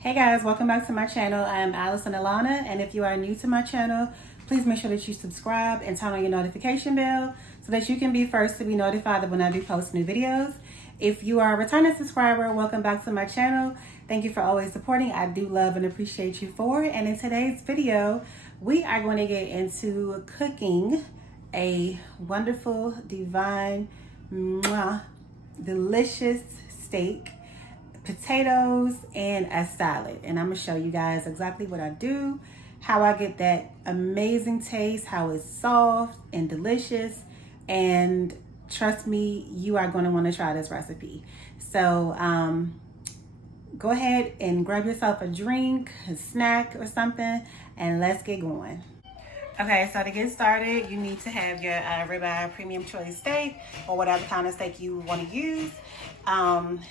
Hey guys, welcome back to my channel. I am Allison Alanna, and if you are new to my channel, please make sure that you subscribe and turn on your notification bell so that you can be first to be notified when I do post new videos. If you are a returning subscriber, welcome back to my channel. Thank you for always supporting. I do love and appreciate you for it. And in today's video, we are going to get into cooking a wonderful, divine, delicious steak, potatoes, and a salad. And I'm gonna show you guys exactly what I do, how I get that amazing taste, how it's soft and delicious. And trust me, you are going to want to try this recipe. So go ahead and grab yourself a drink, a snack or something, and let's get going. Okay, so to get started, you need to have your ribeye premium choice steak or whatever kind of steak you want to use.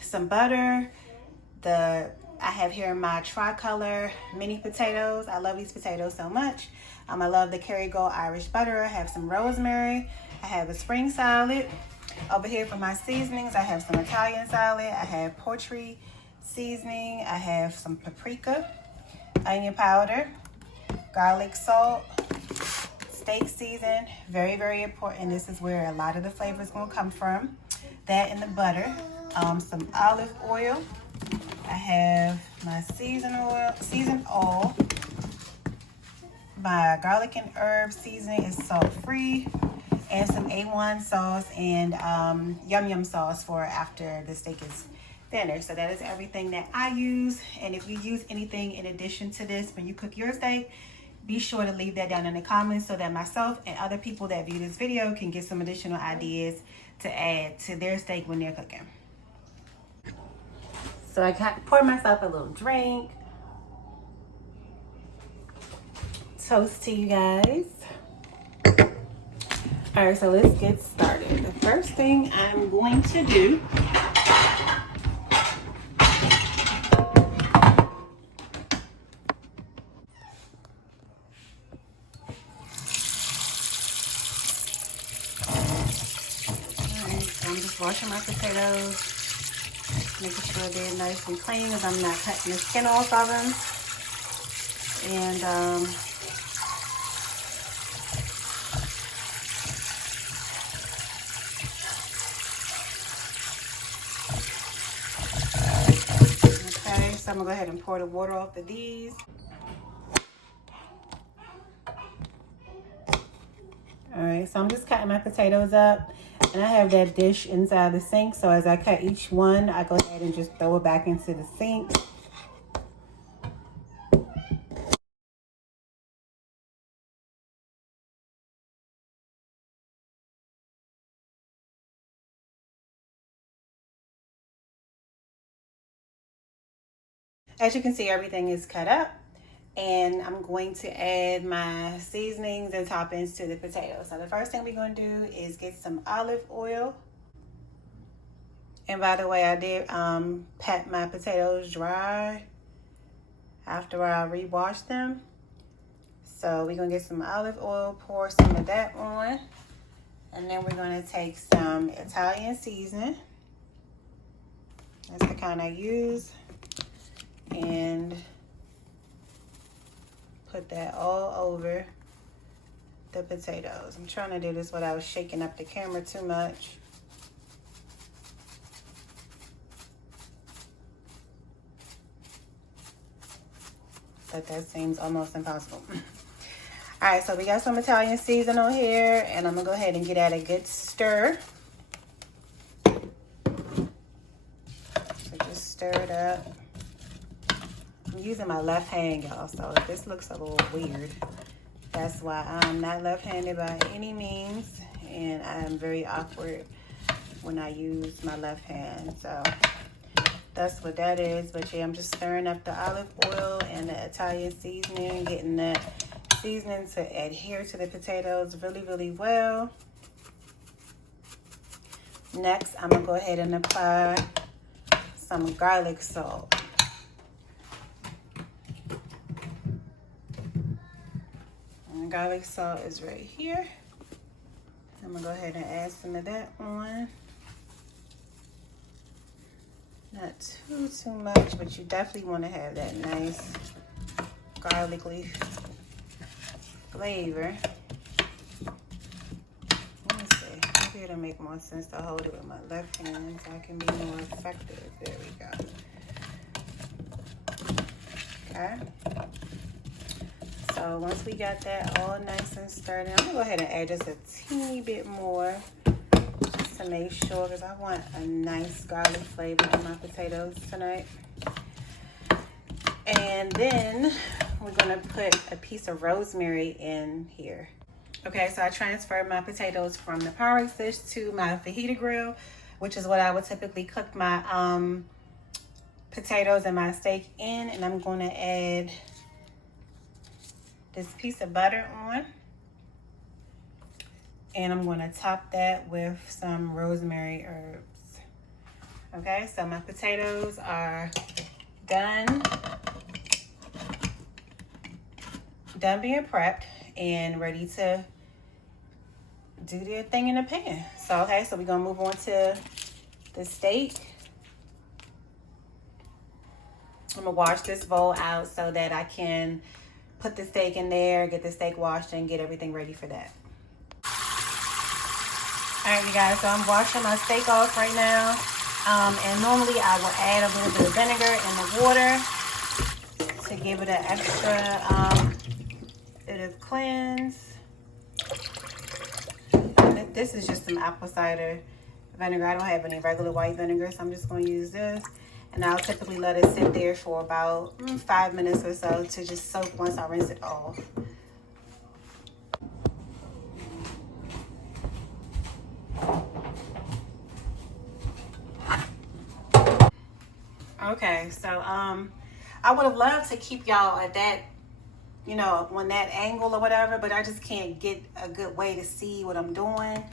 Some butter. I have here my tricolor mini potatoes. I love these potatoes so much. I love the Kerrygold Irish butter. I have some rosemary. I have a spring salad. Over here for my seasonings, I have some Italian salad. I have poultry seasoning. I have some paprika, onion powder, garlic salt, steak season. Very, very important. This is where a lot of the flavor is going to come from. That and the butter. Some olive oil. I have my seasoned oil. My garlic and herb seasoning is salt-free, and some A1 sauce and yum yum sauce for after the steak is finished. So that is everything that I use. And if you use anything in addition to this when you cook your steak, be sure to leave that down in the comments so that myself and other people that view this video can get some additional ideas to add to their steak when they're cooking. So I poured myself a little drink. Toast to you guys. All right, so let's get started. The first thing I'm going to do I'm just washing my potatoes, making sure they're nice and clean because I'm not cutting the skin off of them. And okay, so I'm gonna go ahead and pour the water off of these. All right, so I'm just cutting my potatoes up, and I have that dish inside the sink. So as I cut each one, I go ahead and just throw it back into the sink. As you can see, everything is cut up, and I'm going to add my seasonings and toppings to the potatoes. So the first thing we're going to do is get some olive oil. And by the way, I did pat my potatoes dry after I re-washed them. So we're going to get some olive oil, pour some of that on. And then we're going to take some Italian seasoning. That's the kind I use. And put that all over the potatoes. I'm trying to do this without shaking up the camera too much. But that seems almost impossible. All right, so we got some Italian seasoning on here, and I'm gonna go ahead and get at a good stir. So just stir it up. I'm using my left hand, y'all, so if this looks a little weird, that's why. I'm not left-handed by any means, and I am very awkward when I use my left hand. So that's what that is. But yeah, I'm just stirring up the olive oil and the Italian seasoning, getting that seasoning to adhere to the potatoes really, really well. Next, I'm gonna go ahead and apply some garlic salt. And the garlic salt is right here. I'm gonna go ahead and add some of that on. Not too much, but you definitely want to have that nice garlicky flavor. Let me see. Maybe it'll make more sense to hold it with my left hand so I can be more effective. There we go. Okay. So once we got that all nice and stirred, I'm gonna go ahead and add just a teeny bit more just to make sure, because I want a nice garlic flavor in my potatoes tonight. And then we're gonna put a piece of rosemary in here. Okay, so I transferred my potatoes from the Pyrex dish to my fajita grill, which is what I would typically cook my potatoes and my steak in. And I'm gonna add this piece of butter on. And I'm gonna top that with some rosemary herbs. Okay, so my potatoes are done being prepped and ready to do their thing in the pan. So, okay, so we're gonna move on to the steak. I'm gonna wash this bowl out so that I can put the steak in there, get the steak washed, and get everything ready for that. All right, you guys, so I'm washing my steak off right now. And normally I will add a little bit of vinegar in the water to give it an extra bit of cleanse. This is just some apple cider vinegar. I don't have any regular white vinegar, so I'm just going to use this. And I'll typically let it sit there for about 5 minutes or so to just soak once I rinse it off. Okay, so I would have loved to keep y'all at that, you know, on that angle or whatever, but I just can't get a good way to see what I'm doing.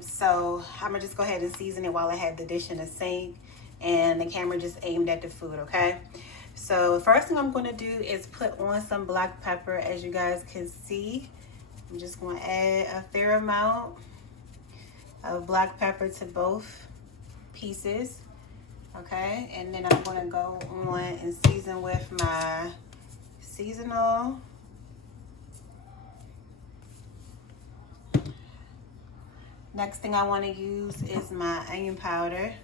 So I'm gonna just go ahead and season it while I have the dish in the sink and the camera just aimed at the food, okay? So first thing I'm gonna do is put on some black pepper. As you guys can see, I'm just gonna add a fair amount of black pepper to both pieces, okay? And then I'm gonna go on and season with my seasonal. Next thing I want to use is my onion powder.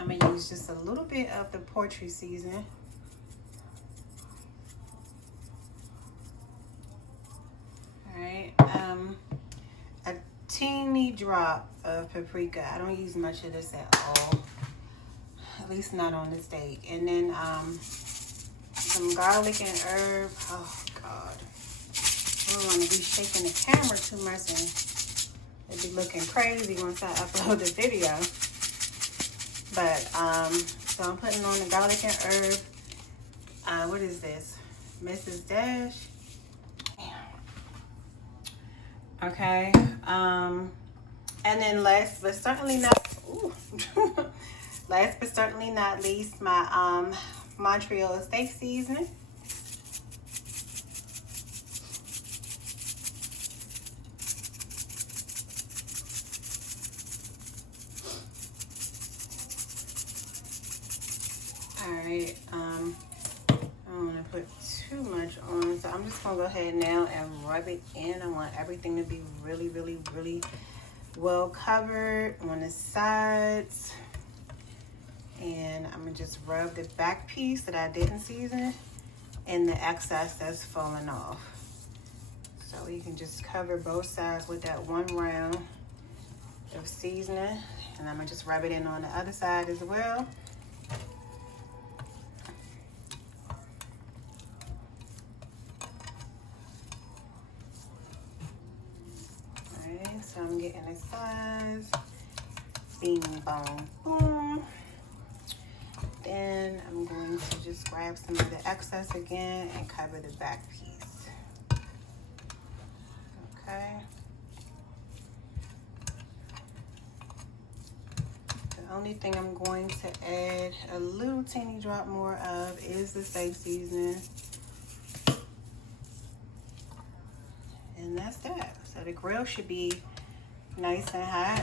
I'm gonna use just a little bit of the poultry seasoning. All right, a teeny drop of paprika. I don't use much of this at all, at least not on the steak. And then some garlic and herb. Oh God, I don't want to be shaking the camera too much and it'd be looking crazy once I upload the video. But so I'm putting on the garlic and herb. What is this? Mrs. Dash. Okay. And then last but certainly not last but certainly not least, my Montreal steak seasoning. All right, I don't want to put too much on, so I'm just gonna go ahead now and rub it in. I want everything to be really, really, really well covered on the sides. And I'm gonna just rub the back piece that I didn't season and the excess that's falling off. So you can just cover both sides with that one round of seasoning. And I'm gonna just rub it in on the other side as well. So I'm getting the size, bing, boom, boom. Then I'm going to just grab some of the excess again and cover the back piece. Okay. The only thing I'm going to add a little teeny drop more of is the steak seasoning. And that's that. So the grill should be nice and hot.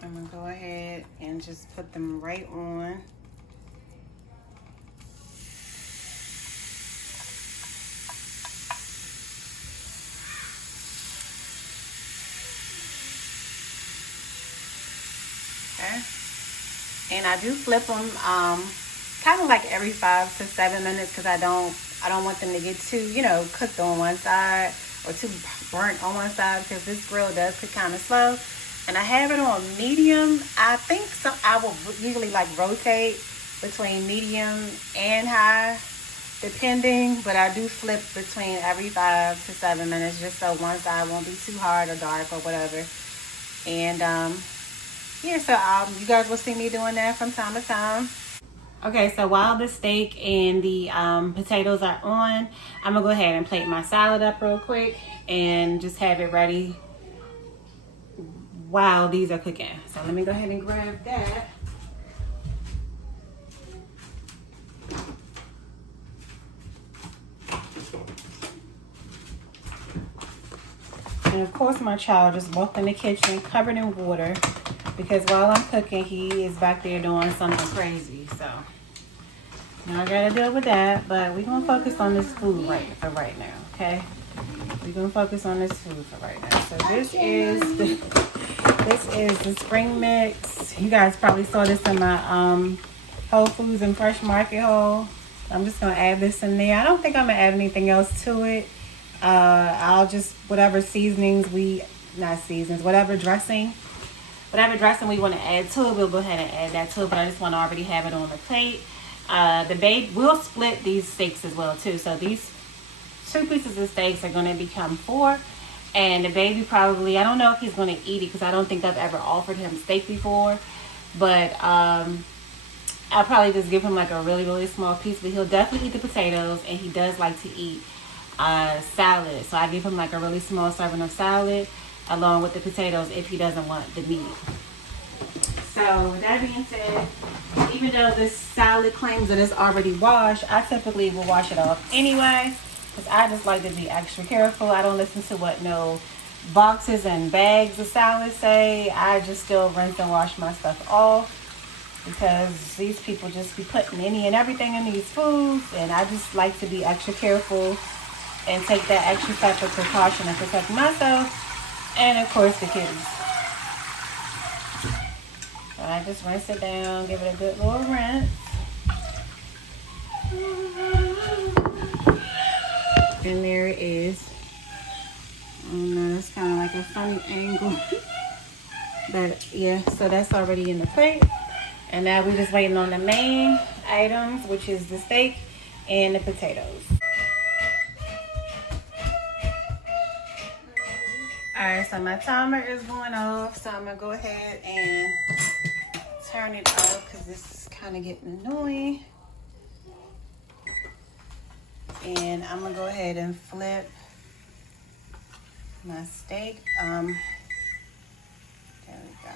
I'm gonna go ahead and just put them right on. Okay. And I do flip them kind of like every 5 to 7 minutes because I don't want them to get too, you know, cooked on one side or too burnt on one side because this grill does cook kind of slow. And I have it on medium. I think I will usually like rotate between medium and high depending, but I do flip between every 5 to 7 minutes just so one side won't be too hard or dark or whatever. And yeah, so you guys will see me doing that from time to time. Okay, so while the steak and the potatoes are on, I'm gonna go ahead and plate my salad up real quick and just have it ready while these are cooking. So let me go ahead and grab that. And of course my child just walked in the kitchen covered in water because while I'm cooking he is back there doing something crazy. So now I gotta deal with that, but we're gonna focus on this food for right now, okay? We're gonna focus on this food for right now. So this is the spring mix. You guys probably saw this in my Whole Foods and Fresh Market haul. I'm just gonna add this in there. I don't think I'm gonna add anything else to it. I'll just whatever dressing we want to add to it, we'll go ahead and add that to it. But I just want to already have it on the plate. The babe will split these steaks as well too. So these 2 pieces of steaks are going to become 4. And the baby probably, I don't know if he's going to eat it because I don't think I've ever offered him steak before. But I'll probably just give him like a really, really small piece. But he'll definitely eat the potatoes, and he does like to eat salad. So I give him like a really small serving of salad along with the potatoes if he doesn't want the meat. So with that being said, even though this salad claims that it's already washed, I typically will wash it off anyway because I just like to be extra careful. I don't listen to what no boxes and bags of salad say. I just still rinse and wash my stuff off because these people just be putting any and everything in these foods, and I just like to be extra careful and take that extra step of precaution and protect myself and of course the kids. So I just rinse it down, give it a good little rinse. And there it is. Oh no, that's kind of like a funny angle. But yeah, so that's already in the plate. And now we're just waiting on the main items, which is the steak and the potatoes. Alright, so my timer is going off, so I'm going to go ahead and turn it off because this is kind of getting annoying. And I'm going to go ahead and flip my steak. There we go.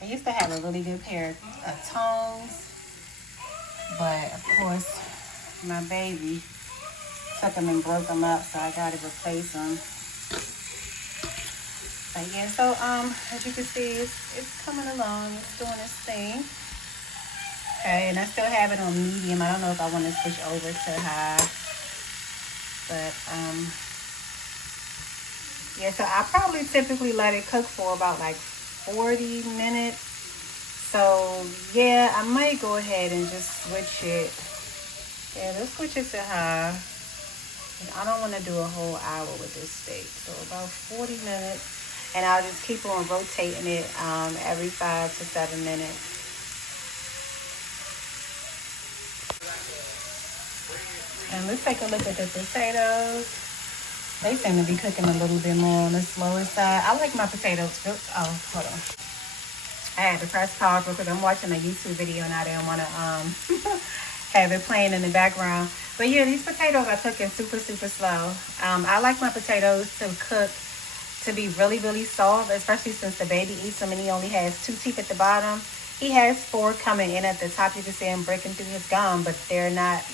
I used to have a really good pair of tongs, but of course my baby took them and broke them up, so I got to replace them. But yeah, so as you can see, it's coming along. It's doing its thing. Okay, and I still have it on medium. I don't know if I want to switch over to high. But yeah, so I probably typically let it cook for about like 40 minutes. So yeah, I might go ahead and just switch it. Yeah, let's switch it to high. I don't want to do a whole hour with this steak. So about 40 minutes. And I'll just keep on rotating it every 5 to 7 minutes. And let's take a look at the potatoes. They seem to be cooking a little bit more on the slower side. I like my potatoes. Oh, hold on. I had to press pause because I'm watching a YouTube video and I didn't want to have it playing in the background. But yeah, these potatoes are cooking super, super slow. I like my potatoes to cook to be really, really soft, especially since the baby eats them and he only has 2 teeth at the bottom. He has 4 coming in at the top. You can see him breaking through his gum, but they're not,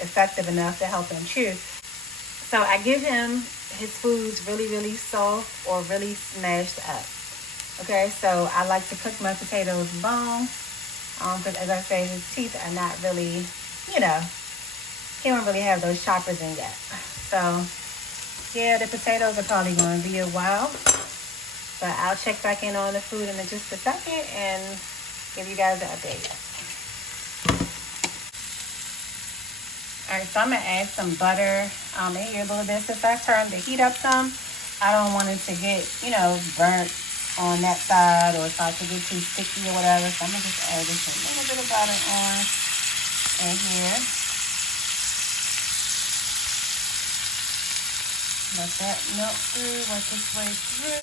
effective enough to help him chew. So I give him his foods really, really soft or really smashed up. Okay, so I like to cook my potatoes long, because as I say, his teeth are not really, you know, he don't really have those choppers in yet. So yeah, the potatoes are probably going to be a while, but I'll check back in on the food in just a second and give you guys an update. All right, so I'm gonna add some butter in here a little bit. Since I turned the heat up some, I don't want it to get, burnt on that side or start to get too sticky or whatever. So I'm gonna just add just a little bit of butter on in here. Let that melt through, work its way through.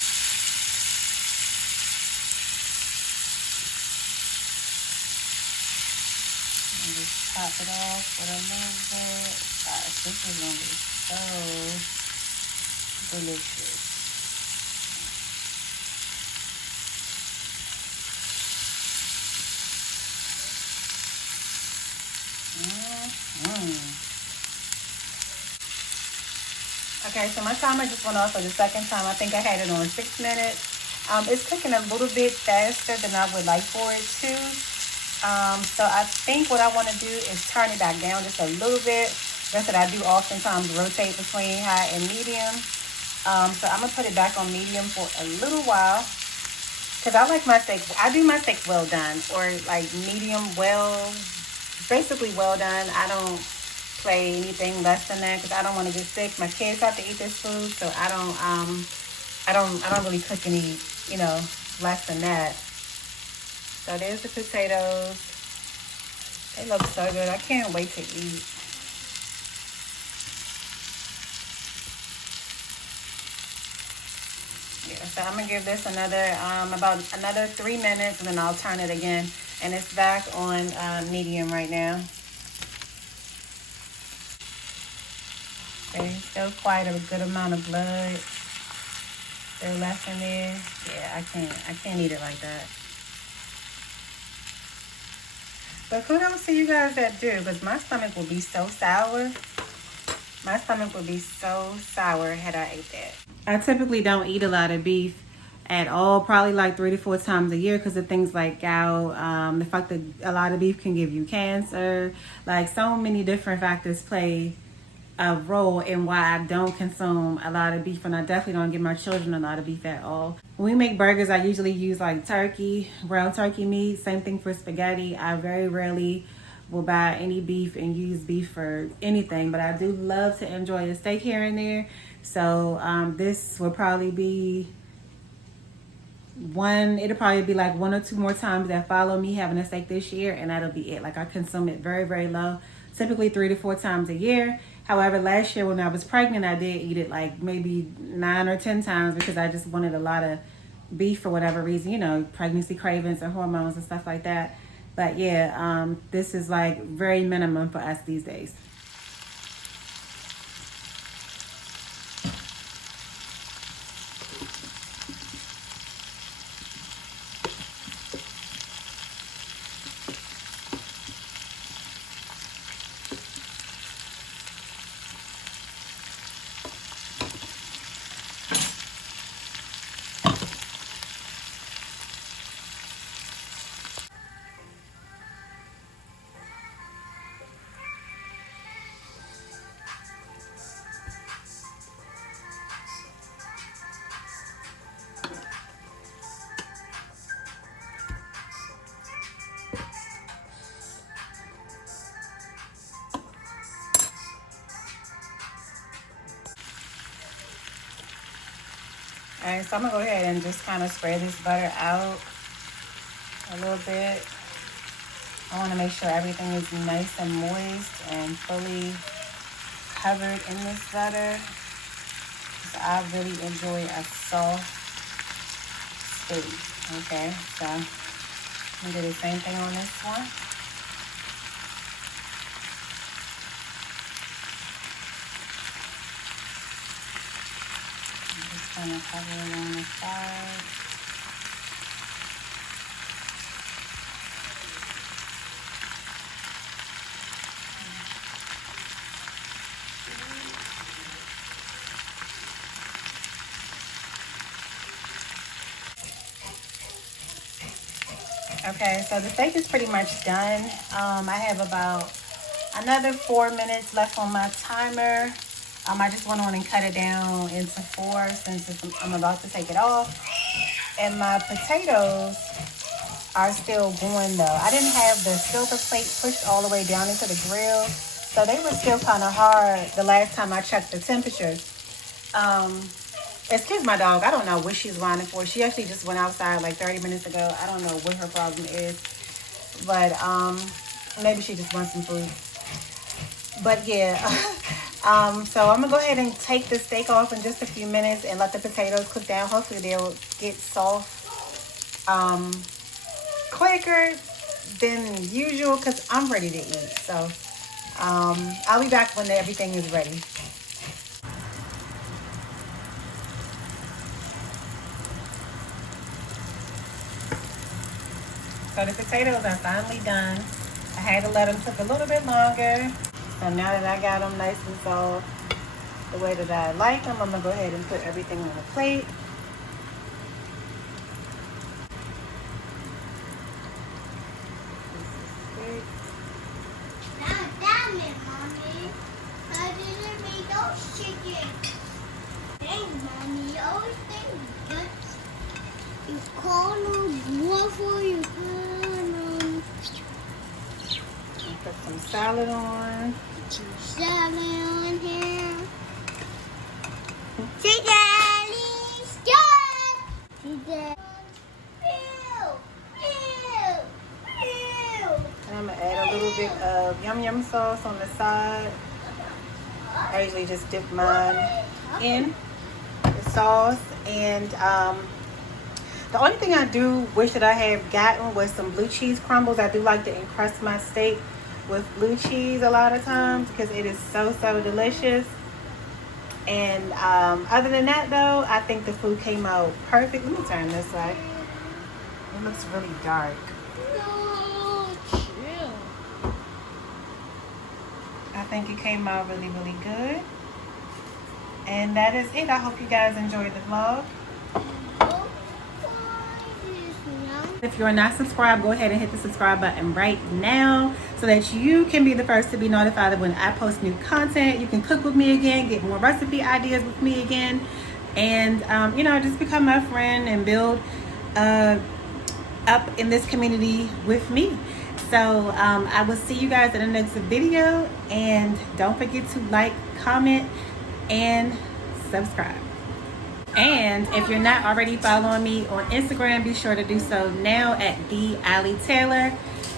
And just top it off with a little bit. Gosh, this is gonna be so delicious. Okay, so my timer just went off for the second time. I think I had it on 6 minutes. It's cooking a little bit faster than I would like for it to. So I think what I want to do is turn it back down just a little bit. That's what I do oftentimes, rotate between high and medium. So I'm going to put it back on medium for a little while. Because I like my steak, I do my steak well done, or like medium well, basically well done. I don't play anything less than that because I don't want to get sick. My kids have to eat this food, so I don't really cook any, less than that. So there's the potatoes. They look so good. I can't wait to eat. Yeah, so I'm gonna give this about another 3 minutes, and then I'll turn it again. And it's back on medium right now. Okay, still quite a good amount of blood still left in there. Yeah, I can't eat it like that. But kudos to you guys that do, because my stomach will be so sour. My stomach would be so sour had I ate that. I typically don't eat a lot of beef at all, probably like 3 to 4 times a year because of things like gout, the fact that a lot of beef can give you cancer. Like, so many different factors play a role in why I don't consume a lot of beef, and I definitely don't give my children a lot of beef at all. When we make burgers, I usually use like turkey, ground turkey meat. Same thing for spaghetti. I very rarely will buy any beef and use beef for anything, but I do love to enjoy a steak here and there. So this will probably be it'll probably be like 1 or 2 more times that follow me having a steak this year, and that'll be it. Like, I consume it very, very low, typically 3 to 4 times a year. However, last year when I was pregnant, I did eat it like maybe 9 or 10 times because I just wanted a lot of beef for whatever reason, pregnancy cravings and hormones and stuff like that. But yeah, this is like very minimum for us these days. All right, so I'm gonna go ahead and just kind of spread this butter out a little bit. I want to make sure everything is nice and moist and fully covered in this butter. So I really enjoy a soft steak. Okay, so I'm gonna do the same thing on this one. I'm just gonna cover it on the side. Okay, so the steak is pretty much done. I have about another 4 minutes left on my timer. I just went on and cut it down into 4 since I'm about to take it off. And my potatoes are still going though. I didn't have the silver plate pushed all the way down into the grill, so they were still kind of hard the last time I checked the temperatures. Excuse my dog. I don't know what she's whining for. She actually just went outside like 30 minutes ago. I don't know what her problem is, but maybe she just wants some food. But yeah, so I'm gonna go ahead and take the steak off in just a few minutes and let the potatoes cook down. Hopefully they'll get soft quicker than usual because I'm ready to eat. So I'll be back when everything is ready. So the potatoes are finally done. I had to let them cook a little bit longer. So now that I got them nice and soft the way that I like them, I'm gonna go ahead and put everything on the plate. Damn it, Mommy. I didn't make those chickens. Dang, Mommy, you always think good. You call them waffle, you call them. Put some salad on. Some salad on here. See, Daddy's done. See, Dad. And I'm gonna add a little bit of yum yum sauce on the side. I usually just dip mine in the sauce. And the only thing I do wish that I had gotten was some blue cheese crumbles. I do like to encrust my steak with blue cheese a lot of times because it is so delicious. And other than that though, I think the food came out perfect. Let me turn this way. It looks really dark. No, chill. I think it came out really good. And that is it. I hope you guys enjoyed the vlog. If you're not subscribed, go ahead and hit the subscribe button right now so that you can be the first to be notified of when I post new content. You can cook with me again, get more recipe ideas with me again, and just become my friend and build up in this community with me. So I will see you guys in the next video, and don't forget to like, comment, and subscribe. And if you're not already following me on Instagram, be sure to do so now at the Ali Taylor.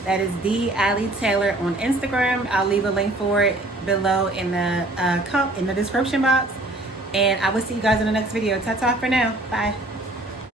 That is the Ali Taylor on Instagram. I'll leave a link for it below in the description box. And I will see you guys in the next video. Ta-ta for now. Bye.